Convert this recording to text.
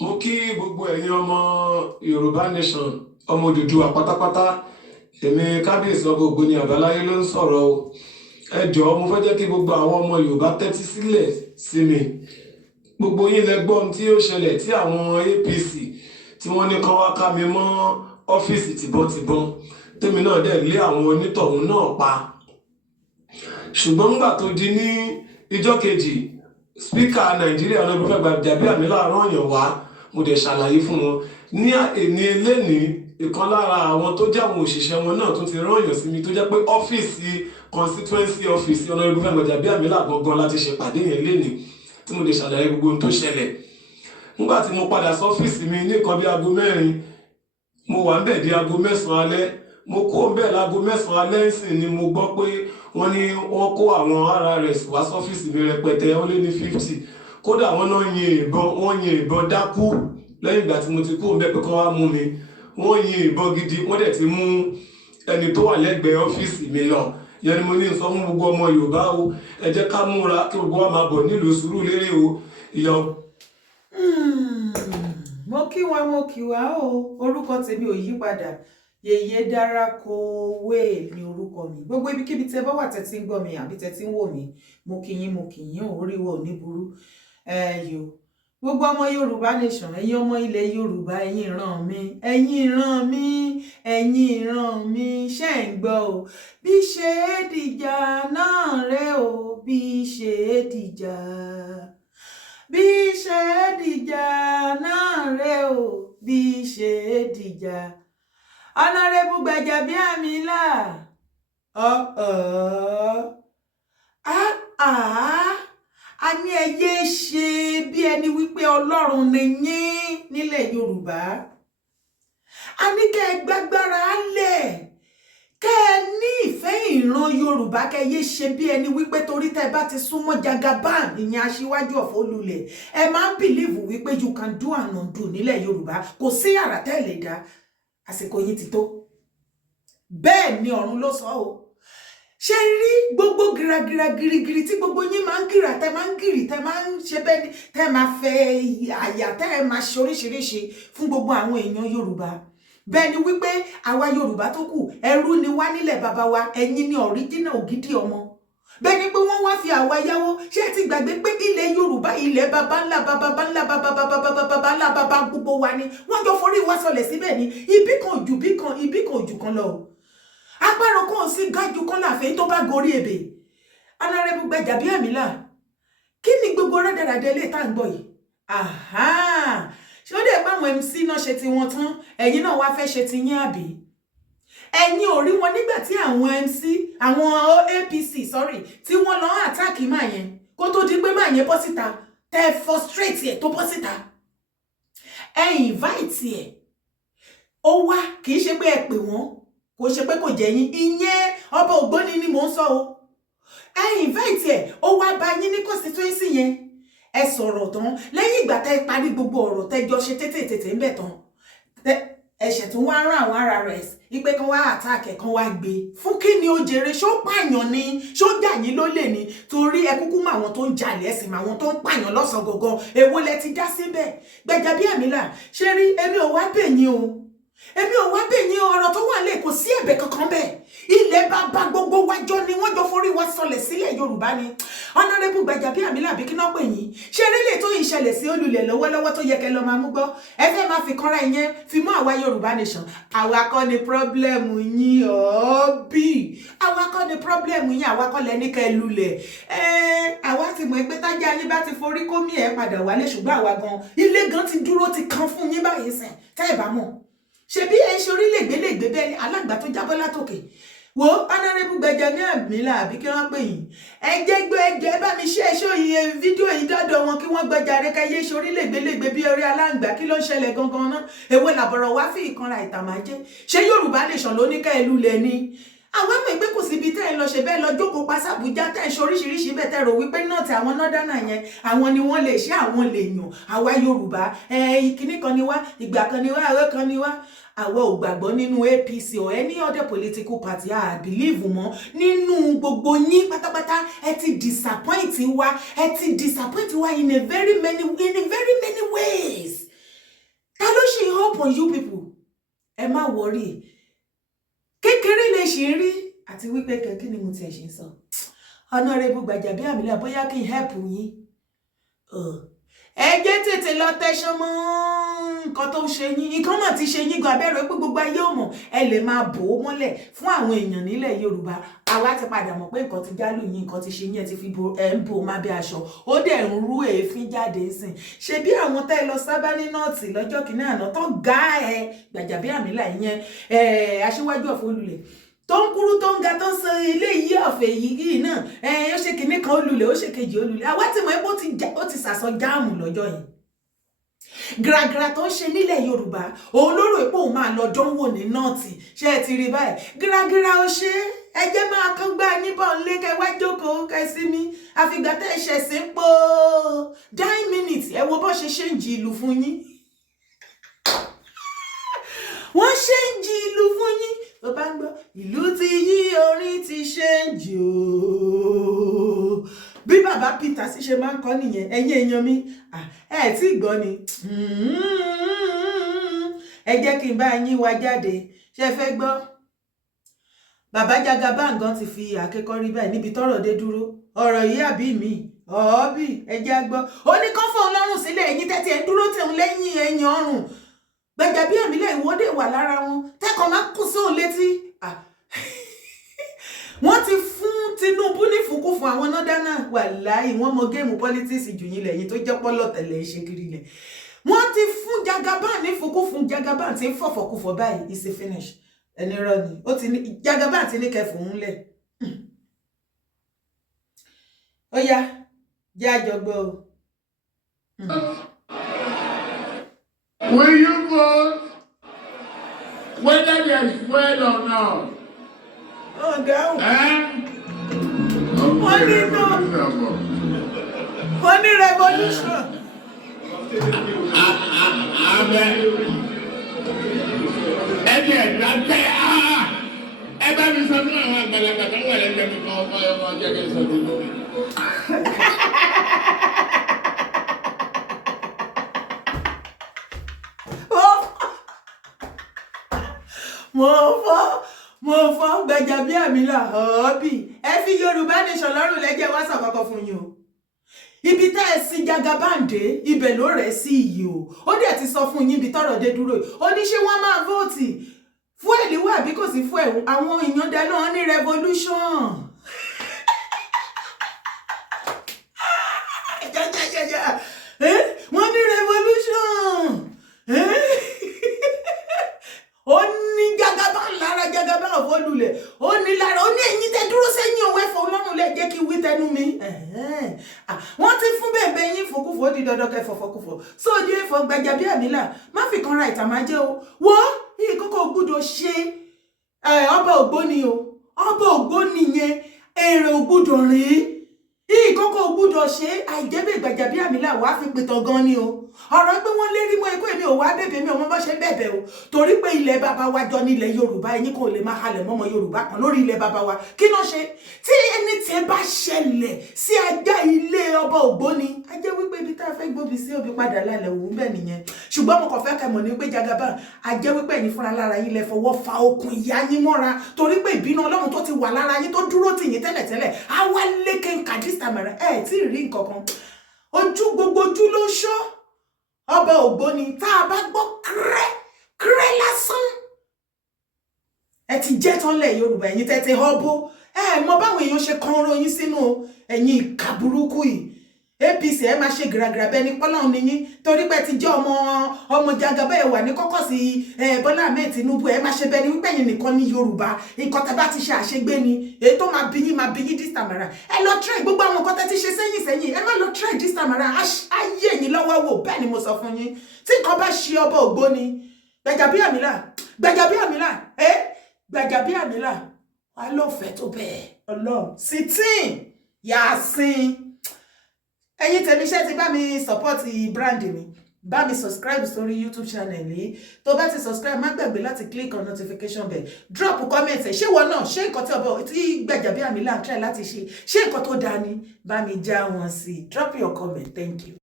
Mo kí gbogbo ẹ̀yin ọmọ Yorùbá nation, ọmọ Odùduwà pátápátá. Èmi kábíyèsí ọba Ògbóni àbáláyé ló ń sọ̀rọ̀ o. Ẹ jọ̀ọ́ mo fẹ́ jẹ́ kí gbogbo àwọn ọmọ Yorùbá tẹ́tí sílẹ̀ sí mi. Gbogbo yín lẹ gbọ́ ohun tí ó ṣẹlẹ̀ tí àwọn APC tí wọ́n ní kán wá ká mi mọ́ ọ́fíìsì tìbọntìbọn, tèmi náà dẹ̀ lé àwọn onítọ̀hún náà pa. Ṣùgbọ́n nígbà tó di ní ìjọ́ kejì, spíkà Nàìjíríà Ọ̀nàrẹ́bù Gbajabiamila rán yàn wá, mo dẹ̀ ṣàlàyé fún wọn. Ní èní elénìí, ìkan lára àwọn tó jẹ́ àwọn òṣìṣẹ́ wọn náà tún ti rán yàn sí mi tó jẹ́ pé ọ́fíìsì constituency office Ọ̀nàrẹ́bù Gbajabiamila gangan láti ṣèpàdé yẹn lénìí tí mo lè ṣàlàyé gbogbo ohun tó ṣẹlẹ̀. Nígbà tí mo padà sọ́fíìsì mi ní nǹkan bí aago 4, mo wà ń bẹ̀ di aago 9 alẹ́. Mo kó ń bẹ̀ láago 9 alẹ́ ńsìn ni mo gbọ́ pé wọ́n ní wọ́n kó àwọn RRS wá sọ́fíìsì mi rẹpẹtẹ, wọ́n lé ní 50. Kódà wọ́n náà yin ìbọn dákú lẹ́yìn ìgbà tí mo ti kó ń bẹ̀ pé kán wá mú mi. Wọ́n yin ìbọn gidi, wọ́n dẹ̀ ti mú ẹni tó wà lẹ́gbẹ̀ẹ́ ọ́fíìsì mi lọ. Yẹn ni mo ní sọ fún gbogbo ọmọ Yorùbá o, ẹ jẹ́ ká múra kí gbogbo wa máa bọ̀ nílùú Sùúrùlérè o. Mo kí wá o, orúkọ tèmi ò yí padà. Yèyé Dára Kowé ni orúkọ mi. Gbogbo ibikíbi tẹ́ bá wà tẹ́ tí ń gbọ́ mi àbí tẹ́ tí ń wò mí, mo kí yín oríwọ ní burú. Gbogbo ọmọ Yorùbá nation, ẹ̀yin ọmọ ilẹ̀ Yorùbá, ẹ̀yin ìran mi, ṣé ń gbọ́ o. Bí ṣe é dìjà náà rẹ o, bí ṣe é dìjà. Bí ṣe é dìjà náà rẹ o, bí ṣe é dìjà. Honorable Gbajabiamila. A ní ẹ yé ṣe bí ẹni wípé Ọlọ́run ni yín nílẹ̀ Yorùbá. A ní kẹ́ ẹ gbágbára lẹ̀, kẹ́ ẹ ní ìfẹ́ ìran Yorùbá, kẹ́ ẹ yé ṣe bí ẹni wípé torí tẹ́ bá ti súnmọ́ Jagaban, ìyẹn aṣíwájú of Olúlẹ̀, ẹ máa ń bìlíìfù wípé you can do and undo nílẹ̀ Yorùbá. Kò sí àrà tẹ́ lè dá, àsìkò yìí ti tó. Bẹ́ẹ̀ ni ọ̀run ló sọ o. Ṣé rí gbogbo girigiri tí gbogbo yín máa ń gìrà, tẹ́ máa ń gìrì, tẹ́ máa ń ṣe bẹ́ẹ̀ ni, tẹ́ máa fẹ́ àyà, tẹ́ máa ṣe oríṣiríṣi fún gbogbo àwọn èèyàn Yorùbá. Bẹ́ẹ̀ ni wípé àwa Yorùbá tó kù, ẹrú ni wá nílẹ̀ bàbá wa, ẹ̀yin ni original ògidì ọmọ. Bẹ́ẹ̀ ni pé wọ́n wá fi àwa yáwó. Ṣé ẹ ti gbàgbé pé ilẹ̀ Yorùbá, ilẹ̀ baba ńlá baba gbogbo wa ni wọ́n jọ forí wá sọlẹ̀ síbẹ̀ ni. Ibi kan ojú kan lọ. Agbára kan sí gájú kan láfẹ́ tó bá gorí ebè. Honorable Gbajabiamila, kí ni gbogbo rádaràdà ilé tá ń gbọ́ yìí? Ṣé ó dẹ̀ páwọn MC náà ṣe ti wọn tán, ẹ̀yin náà wá fẹ́ ṣe ti yín àbí? Ẹ̀yin ò rí wọn nígbà tí àwọn MC, àwọn APC tí wọ́n lọ àtáàkì máa yẹn kó tó di pé máa yẹn bọ́ síta, tẹ́ frustrate ẹ̀ tó bọ́ síta. Ẹ invite ẹ̀, ó wá, kì í ṣe pé ẹ pè wọ́n, kò ṣe pé kò jẹ́ yín, ìyẹn ọba Ògbóni ni mò ń sọ o. Ẹ invite ẹ̀, ó wá bá yín ní constituency yẹn. Ẹ sọ̀rọ̀ tán, lẹ́yìn ìgbà tẹ́ parí gbogbo ọ̀rọ̀ tẹ́ jọ ṣe tètè ń bẹ̀ tán. Ẹ̀ṣẹ̀ tún wá rán àwọn RRS wípé kán wá attack ẹ̀, kán wá gbé. Fún kí ni ó jèrè? Ṣó pààyàn ni? Ṣó jà yín lólè ni? Torí ẹ kúkú mọ àwọn tó ń jalè, ẹ̀sìn mọ àwọn tó ń pààyàn lọ́sàn gangan. Èwo lẹ ti dá síbẹ̀? Gbajabiamila, ṣé rí, èmi ò wá bẹ̀ yín o. Èmi ò wá bẹ̀ yín o, ọ̀rọ̀ tó wà lẹ̀ kò sí ẹ̀bẹ̀ kankan bẹ́ẹ̀. Ilẹ̀ bàbá gbogbo wájọ́ ni wọ́n jọ forí wá sọlẹ̀ sílẹ̀ Yorùbá ni. Honorable Gbajabiamila àbí kí náà pè yín? Ṣé rí lè tó ìṣẹ̀lẹ̀ sí Olúlẹ̀ lọ́wọ́lọ́wọ́ tó yẹ kẹ́ lọ máa mú gbọ́? Ẹ fẹ́ máa fi kanra ìyẹn fi mọ́ àwa Yorùbá nation. Àwa kọ́ ni problem yín ọ̀ọ́bì. Àwa kọ́ ni problem yín, àwa kọ́ lẹ́ni kẹ́ lulẹ̀. Àwa ti mọ̀ pé tájà yín bá ti forí kómi ẹ̀ padà wálé, ṣùgbọ́n àwa gan ilé gan ti dúró ti kan fún yín báyìí sìn, tẹ́ ẹ̀ bá mọ̀. Ṣebí ẹ ṣe orílẹ̀-ègbè bẹ́ẹ̀ ni alágbà tó jábọ́ látòkè. Wo Honorable Gbajabiamila àbí kí wọ́n pè yín. Ẹ jẹ́ gbé ẹjọ́, ẹ bá mi ṣe ẹṣọ́ iye fídíò yìí dọ́dọ̀ wọn kí wọ́n gbọ́jà rẹ̀ káyé ṣe orílẹ̀-ègbè bí orí aláǹgbá. Kí ló ń ṣẹlẹ̀ gangan náà? Èwo làbọ̀rọ̀ wá fi ìkanra ìtàmájẹ́. Ṣé Yorùbá nation ló ní ká ẹ lulẹ̀ ni? Àwọn mọ̀ pé kò síbi tẹ́ ẹ lọ ṣe bẹ́ẹ̀ lọ jókòó pa s'Àbújá tẹ́ ẹ ṣe oríṣiríṣi bẹ́ẹ̀ tẹ́ rò wípé náà tí àwọn nọ́dánà yẹn àwọn ni wọ́n lè ṣe, àwọn lè yàn. Àwa Yorùbá ìkíní kan ni wá, ìgbà kan ni wá, àwẹ̀ kan ni wá. Àwa ò gbàgbọ́ nínú APC or any other political party. I believe mọ́ nínú gbogbo yín pátápátá. Ẹ ti disappoint wa in a very many ways. but you people ẹ má worry kékeré lè ṣe rí àti wípé kí ni mo ti ẹ̀ ṣe sọ Honorable Gbajabiamila bóyá kí n help yín ẹ jẹ́ tètè lọ tẹ̀sán mọ́ nǹkan tó ń ṣe yín nǹkan náà ti ṣe yín gan abẹ́rẹ́ pé gbogbo ayé ò mọ̀ ẹ lè máa bò ó mọ́lẹ̀ fún àwọn èèyàn nílẹ̀ Yorùbá àwa ti padà mọ̀ pé nǹkan ti jálù yín nǹkan ti ṣe yín ẹ ti fi ń bò má bí aṣọ ó dẹ̀ ń rú èéfín jáde sìn ṣe bí àwọn tẹ́ ẹ lọ sábà ní nọ́ọ̀tì lọ́jọ́ kìíní àná tó gá ẹ Gbajabiamila ìyẹn aṣíwájú ọ̀fọ̀ olùlẹ̀ tó ń kúrú tó ń ga tó ń san ilé yìí ọ̀fẹ́ yìí náà ó ṣe kìíní kan olùlẹ̀ ó ṣe kejì olùlẹ̀ àwa ti mọ̀ pé ó ti sàsọ jáàmù lọ́jọ́ yẹn gíragíra tó ń ṣe nílẹ̀ Yorùbá òun ló rò pé òun máa lọ dánwò ní nọ́ọ̀tì ṣé ẹ ti rí báyìí gíragíra ó ṣe ẹ jẹ́ máa kán gbá níbọn lé kẹ wá jókòó kẹ sí mi àfìgbà tẹ́ ẹ ṣẹ̀sìn pò 9 minutes ẹ wo bó ṣe ń jí ìlú fún yín wọ́n ṣe ń jí ìlú fún yín tó bá ń gbọ́ ìlú ti yí orin ti ṣe ń jì ó bí bàbá Peter sì ṣe máa ń kọ nìyẹn ẹ̀yin èèyàn mi ẹ tí gbọ́ ni ẹ jẹ́ kí n bá yín wá jáde ṣe fẹ́ gbọ́ bàbá Jagaban ti fi àkẹ́kọ̀ọ́ rí báyìí níbi tọ́rọ̀ dé dúró ọ̀rọ̀ yìí àbí mi ọ̀ọ́bì ẹ jẹ́ gbọ́ ó ní kán fóun lọ́rùn sílẹ̀ ẹ̀yin tẹ́tí ẹ̀ ń dúró tẹ̀hún lẹ́yìn ẹ̀yìn ọrùn Gbajabiamila ìwọ́dé wà lára wọn tẹ́kọ̀ọ́ máa kú sí òun létí wọ́n ti fún Tinubu ní fúnkú fún àwọn nọ́dánà wàláhì wọ́n mọ géèmù politics jù yín lẹ́yìn tó jẹ́ pọ́lọ̀ tẹ̀lé ṣe kiri lẹ̀ wọ́n ti fún Jagaban ní fúnkú fún Jagaban tí ń fọ̀fọ̀kúfọ̀ báyìí is a finish ẹni rọ ni ó ti ní Jagaban ti ní kẹfù ń lẹ̀ ó yá jẹ́ àjọgbọ́ o. Will you vote whether there is fuel or not? Oh, go. Money revolution. Mo fọ́ Gbajabiamila ọ̀ọ́bì ẹ fi Yorùbá nation lọ́rùn lẹ́jẹ̀ wá sọ kọ́kọ́ fún yín o ibi tá ẹ sí Jagaban dé ibẹ̀ ló rẹ̀ sí iyì o ó dẹ̀ ti sọ fún yín ibi tọ́rọ̀ dé dúró ó ní ṣé wọ́n máa vóòtì fún èlìwé àbí kò sí fún ẹ̀hún àwọn èèyàn dá náà ní revolution wọ́n ní revolution ó ní Jagaban lára Jagaban ọ̀fọ́lulẹ̀ ó ní lára ó ní ẹ̀yin tẹ́ dúró sẹ́yìn òun ẹ̀fọ́ ọlọ́run lẹ́ jẹ́ kí wí tẹnu mi wọ́n ti fún bẹ́ẹ̀ yín fòkúfò ó di dandan kẹ́ fọ̀fọ̀kúfọ̀ sóòdì ẹ̀fọ́ Gbajabiamila má fi kan ra ìtàmájẹ́ o wọ́n ìkókò gbúdọ̀ ṣe ọba Ògbóni o ọba Ògbóni yẹn èrè ògbúdọ̀ rèé ìkókò gbúdọ̀ ṣe àìjẹ́bẹ̀ Gbajabiamila wàá fi pìtàn gan ni o ọ̀rọ̀ pé wọ́n lérí mọ́ ẹkọ́ èmi ò wá bẹ̀bẹ̀ mi ò mọ́ bá ṣe bẹ̀bẹ̀ o torí pé ilẹ̀ bàbá wa jọ nílẹ̀ Yorùbá ẹ̀yin kò lè máa halẹ̀ mọ́mọ́ Yorùbá kan lórí ilẹ̀ bàbá wa kí ló ṣe tí ẹni tí bá ṣẹlẹ̀ sí ajá ilé ọba Ògbóni a jẹ́ wípé ibi tá a fẹ́ gbóbi sí òbí padà lálẹ́ òun bẹ́ẹ̀ nìyẹn ṣùgbọ́n mo kàn fẹ́ kẹ́ mọ̀ ní pé Jagaban a jẹ́ wípé ẹ̀yin fúnra lára yín lẹ fọwọ́ fa okùn ìyá yín mọ́ra torí pé ìbínú Ọlọ́run tó ti wà lára yín tó dúró tì yín tẹ́lẹ̀tẹ́lẹ̀ á wá lékè kàdísítàmẹ̀rẹ̀ ẹ̀ tí ì rí nǹkan kan ojú gbogbo ojú ló ṣọ́ ọba Ògbóni tá a bá gbọ́ kírẹ́ lásán ẹ ti jẹ́ tán lẹ̀ Yorùbá ẹ̀yin tẹ́ ti họ́bó mọ báwọn èèyàn ṣe kan ròyìn sínú ẹ̀yin ìka burúkú yìí APC ẹ máa ṣe gìràgìrà bẹ́ẹ̀ ni pọ́lọ́run ni yín torí pé ti jẹ́ ọmọ Jagaban ẹ wà ní kọ́kọ́ sí Bọ́lá Ahmed Tinubu ẹ máa ṣe bẹ́ẹ̀ ni wípé ẹ̀yin nìkan ní Yorùbá nǹkan tẹ́ bá ti ṣe àṣegbé ni èyí tó máa bí yín this time around ẹ lọ try gbogbo àwọn nǹkan tẹ́ ti ṣe sẹ́yìn ẹ má lọ try this time around ayé ẹ̀yin lọ́wọ́ wò bẹ́ẹ̀ ni mo sọ fún yín tí nǹkan bá ṣe ọba Ògbóni Gbajabiamila wà lọ́fẹ̀ẹ́ tó bẹ́ẹ̀ Ọlọ́run sitin Yasin ẹ̀yin tèmi ṣe ti bá mi support brand mi bá mi subscribe sórí YouTube channel yìí tó bá ti subscribe má gbàgbé láti click on notification bell drop comment ṣé wọn náà ṣé nǹkan tí Gbajabiamila ń try láti ṣe ṣé nǹkan tó dáa ni bá mi já wọn sí drop your comment thank you.